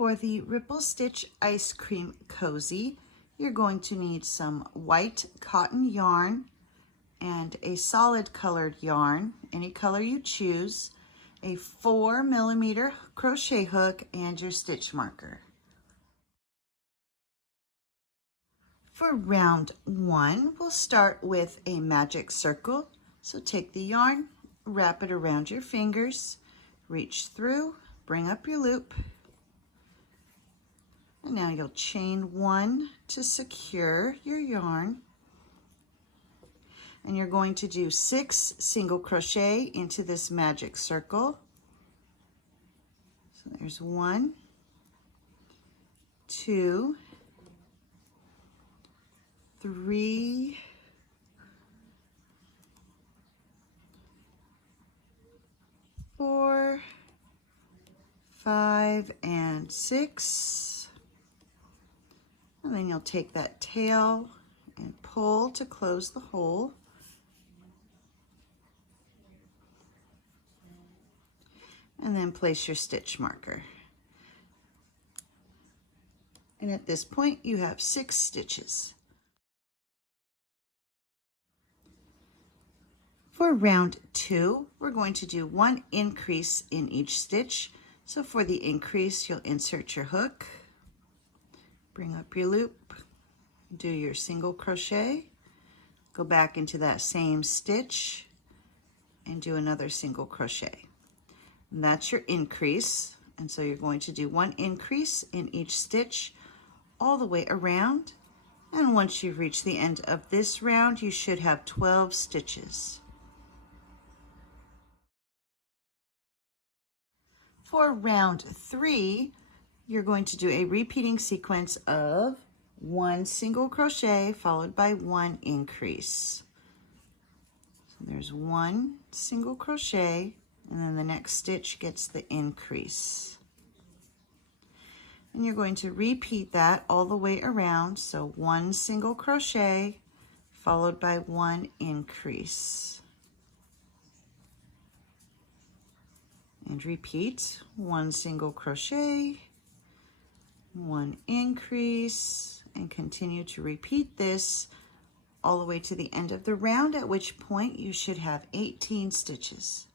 For the Ripple Stitch Ice Cream Cozy, you're going to need some white cotton yarn and a solid colored yarn, any color you choose, a 4mm crochet hook, and your stitch marker. For round 1, we'll start with a magic circle. So take the yarn, wrap it around your fingers, reach through, bring up your loop, and now you'll chain 1 to secure your yarn. And you're going to do 6 single crochet into this magic circle. So there's 1, 2, 3, 4, 5, and 6. And then you'll take that tail and pull to close the hole. And then place your stitch marker. And at this point, you have 6 stitches. For round 2, we're going to do 1 increase in each stitch. So for the increase, you'll insert your hook, bring up your loop, do your single crochet, go back into that same stitch, and do another single crochet. And that's your increase. And so you're going to do 1 increase in each stitch all the way around. And once you've reached the end of this round, you should have 12 stitches. For round 3, you're going to do a repeating sequence of 1 single crochet followed by 1 increase. So there's 1 single crochet, and then the next stitch gets the increase. And you're going to repeat that all the way around. So 1 single crochet followed by 1 increase. And repeat 1 single crochet, 1 increase, and continue to repeat this all the way to the end of the round, at which point you should have 18 stitches.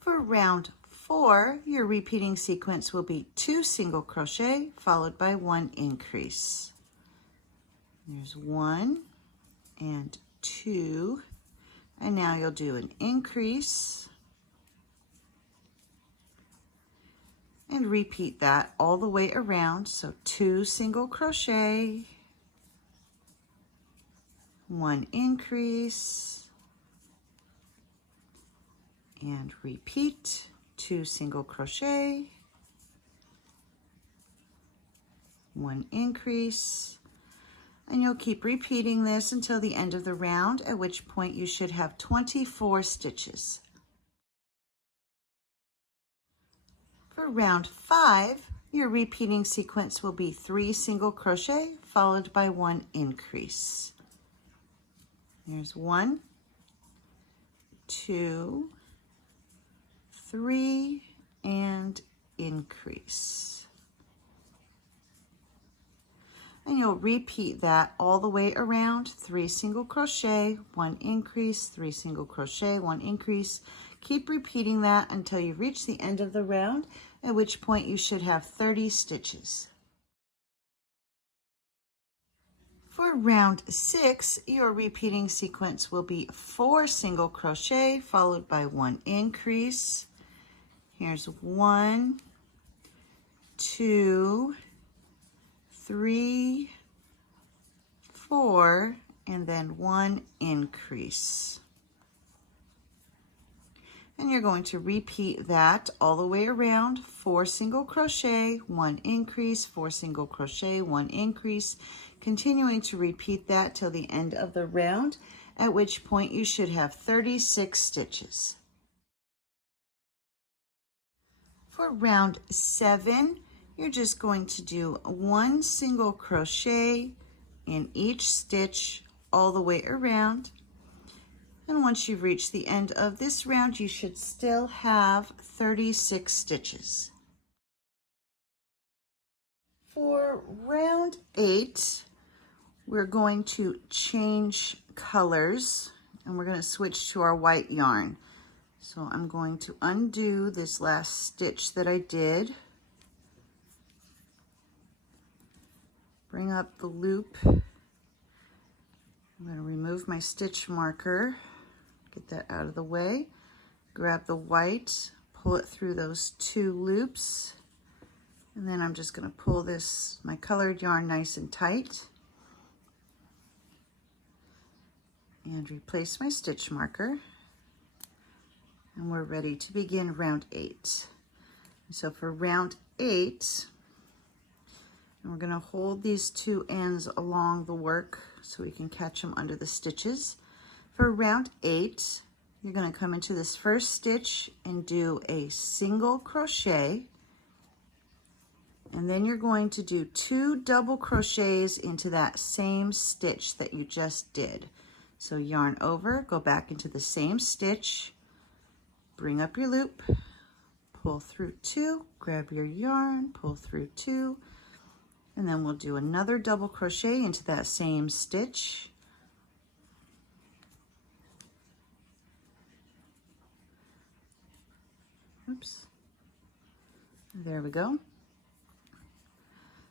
For round 4, your repeating sequence will be 2 single crochet followed by 1 increase. There's 1 and 2, and now you'll do an increase and repeat that all the way around. So 2 single crochet, 1 increase, and repeat 2 single crochet, 1 increase, and you'll keep repeating this until the end of the round, at which point you should have 24 stitches. For round 5, your repeating sequence will be 3 single crochet followed by 1 increase. There's 1, 2, 3, and increase. And you'll repeat that all the way around. 3 single crochet, 1 increase, 3 single crochet, 1 increase. Keep repeating that until you reach the end of the round, at which point you should have 30 stitches. For round 6, your repeating sequence will be 4 single crochet followed by 1 increase. Here's 1, 2, 3, 4, and then 1 increase. And you're going to repeat that all the way around. 4 single crochet, 1 increase, 4 single crochet, 1 increase, continuing to repeat that till the end of the round, at which point you should have 36 stitches. For round 7, you're just going to do 1 single crochet in each stitch all the way around. And once you've reached the end of this round, you should still have 36 stitches. For round 8, we're going to change colors and we're going to switch to our white yarn. So I'm going to undo this last stitch that I did. Bring up the loop. I'm going to remove my stitch marker, get that out of the way. Grab the white, pull it through those 2 loops, and then I'm just going to pull this, my colored yarn, nice and tight. And replace my stitch marker. And we're ready to begin round 8. So for round 8, and we're going to hold these 2 ends along the work so we can catch them under the stitches. For round 8, you're going to come into this first stitch and do a single crochet, and then you're going to do 2 double crochets into that same stitch that you just did. So yarn over, go back into the same stitch, bring up your loop, pull through 2, grab your yarn, pull through 2, and then we'll do another double crochet into that same stitch. Oops. There we go.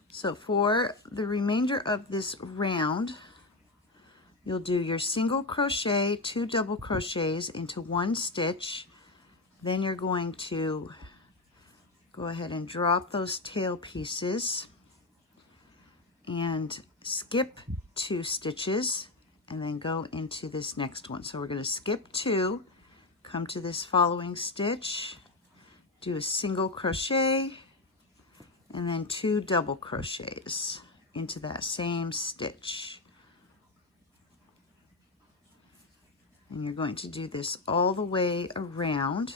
So for the remainder of this round, you'll do your single crochet, 2 double crochets into 1 stitch. Then you're going to go ahead and drop those tail pieces and skip 2 stitches and then go into this next one. So we're going to skip 2, come to this following stitch, do a single crochet, and then 2 double crochets into that same stitch. And you're going to do this all the way around.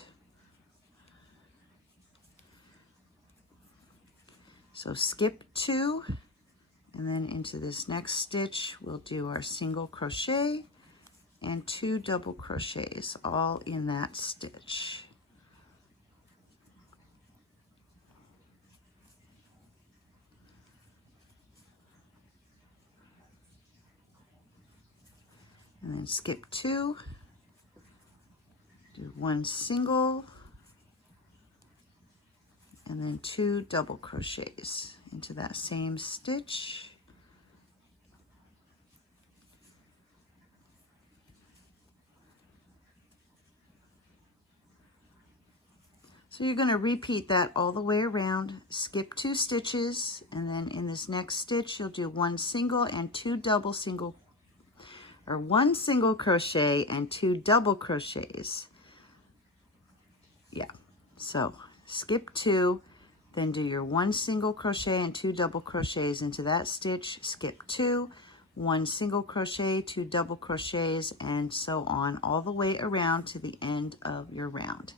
So skip 2, and then into this next stitch, we'll do our single crochet and 2 double crochets all in that stitch. And then skip 2, do 1 single, and then 2 double crochets into that same stitch. So you're going to repeat that all the way around, skip 2 stitches, and then in this next stitch you'll do 1 single and 2 double single, or 1 single crochet and 2 double crochets. Yeah, so skip 2, then do your 1 single crochet and 2 double crochets into that stitch, skip 2, 1 single crochet, 2 double crochets, and so on all the way around to the end of your round.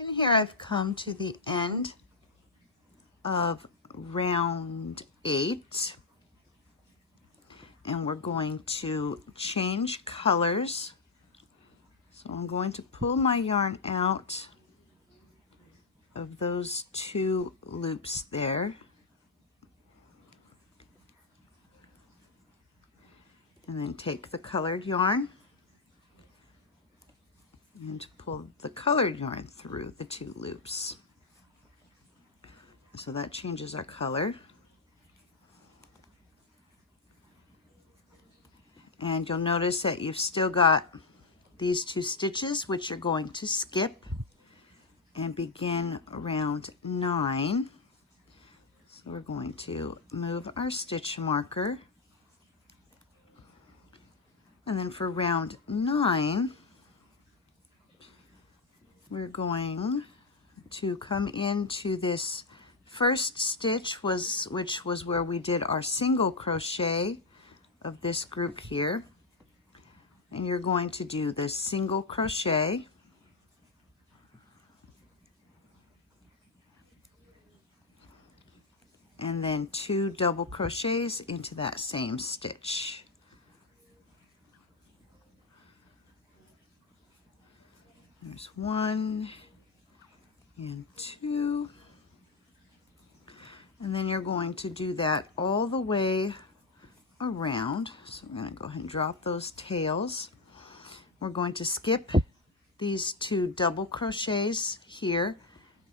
And here I've come to the end of round 8, and we're going to change colors. So I'm going to pull my yarn out of those 2 loops there, and then take the colored yarn and pull the colored yarn through the 2 loops. So that changes our color. And you'll notice that you've still got these 2 stitches, which you're going to skip and begin round 9. So we're going to move our stitch marker. And then for round 9, we're going to come into this first stitch, which was where we did our single crochet of this group here. And you're going to do the single crochet, and then 2 double crochets into that same stitch. There's 1 and 2. And then you're going to do that all the way around. So we're going to go ahead and drop those tails. We're going to skip these 2 double crochets here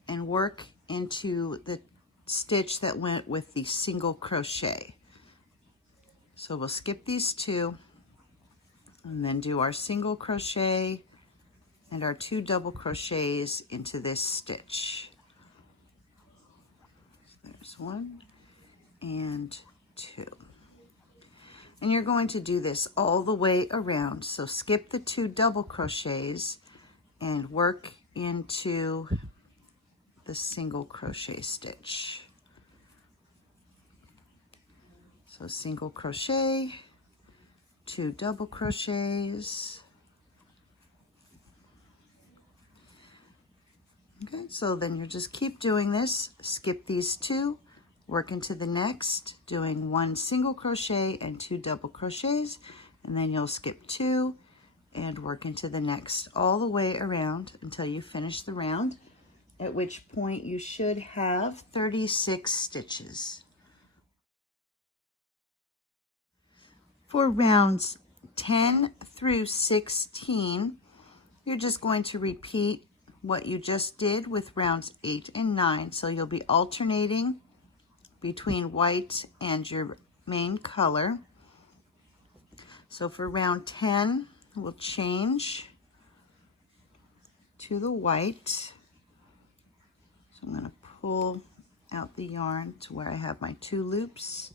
and work into the stitch that went with the single crochet. So we'll skip these 2 and then do our single crochet and our 2 double crochets into this stitch. So there's 1 and 2. And you're going to do this all the way around. So skip the 2 double crochets and work into the single crochet stitch. So single crochet, 2 double crochets. Okay, so then you just keep doing this, skip these 2, work into the next, doing 1 single crochet and 2 double crochets, and then you'll skip 2 and work into the next all the way around until you finish the round, at which point you should have 36 stitches. For rounds 10 through 16, you're just going to repeat what you just did with rounds 8 and 9. So you'll be alternating between white and your main color. So for round 10, we'll change to the white. So I'm going to pull out the yarn to where I have my 2 loops.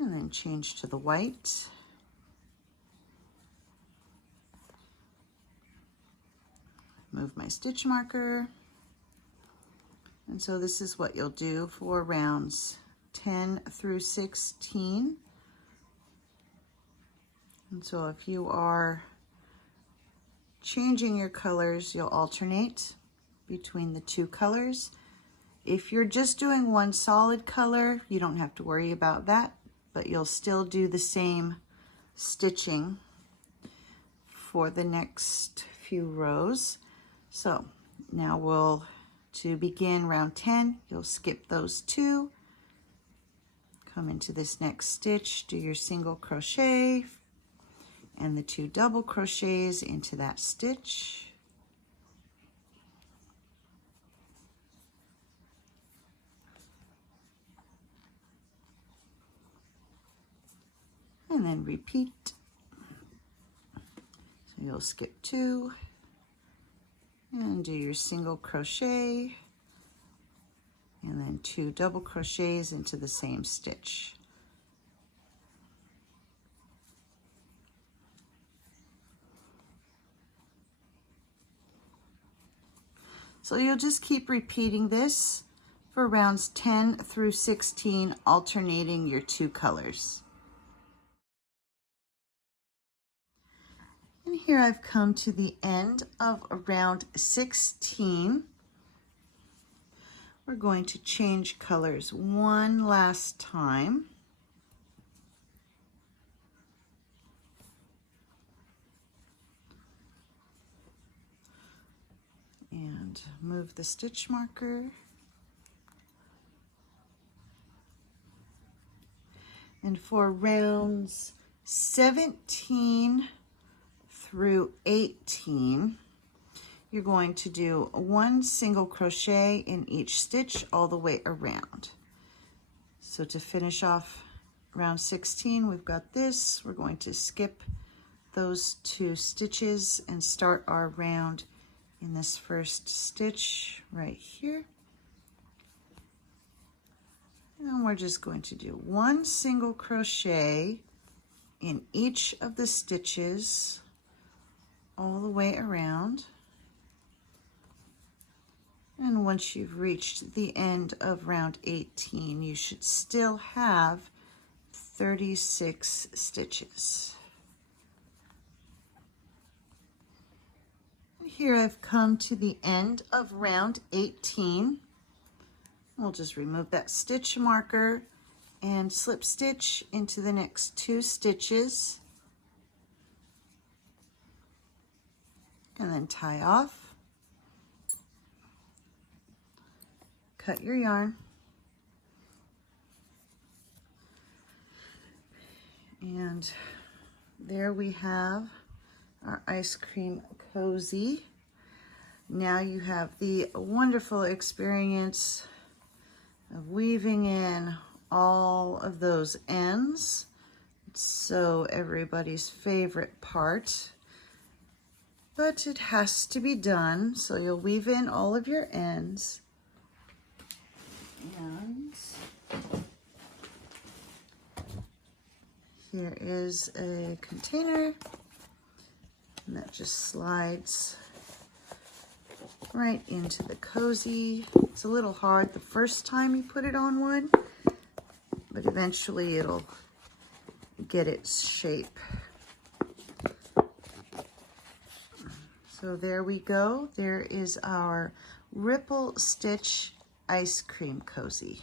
And then change to the white. Move my stitch marker. And so this is what you'll do for rounds 10 through 16. And so if you are changing your colors, you'll alternate between the 2 colors. If you're just doing 1 solid color, you don't have to worry about that, but you'll still do the same stitching for the next few rows. So now to begin round 10, you'll skip those 2, come into this next stitch, do your single crochet and the 2 double crochets into that stitch. And then repeat. So you'll skip 2 and do your single crochet and then 2 double crochets into the same stitch. So you'll just keep repeating this for rounds 10 through 16, alternating your 2 colors. And here I've come to the end of round 16. We're going to change colors one last time. And move the stitch marker. And for rounds 17 through 18, you're going to do 1 single crochet in each stitch all the way around. So to finish off round 16, we've got this. We're going to skip those 2 stitches and start our round in this first stitch right here. And we're just going to do 1 single crochet in each of the stitches all the way around. And once you've reached the end of round 18, you should still have 36 stitches. Here I've come to the end of round 18. We'll just remove that stitch marker and slip stitch into the next 2 stitches. and then tie off. Cut your yarn. And there we have our ice cream cozy. Now you have the wonderful experience of weaving in all of those ends. It's so everybody's favorite part, but it has to be done. So you'll weave in all of your ends. And here is a container, and that just slides right into the cozy. It's a little hard the first time you put it on one, but eventually it'll get its shape. So there we go. There is our ripple stitch ice cream cozy.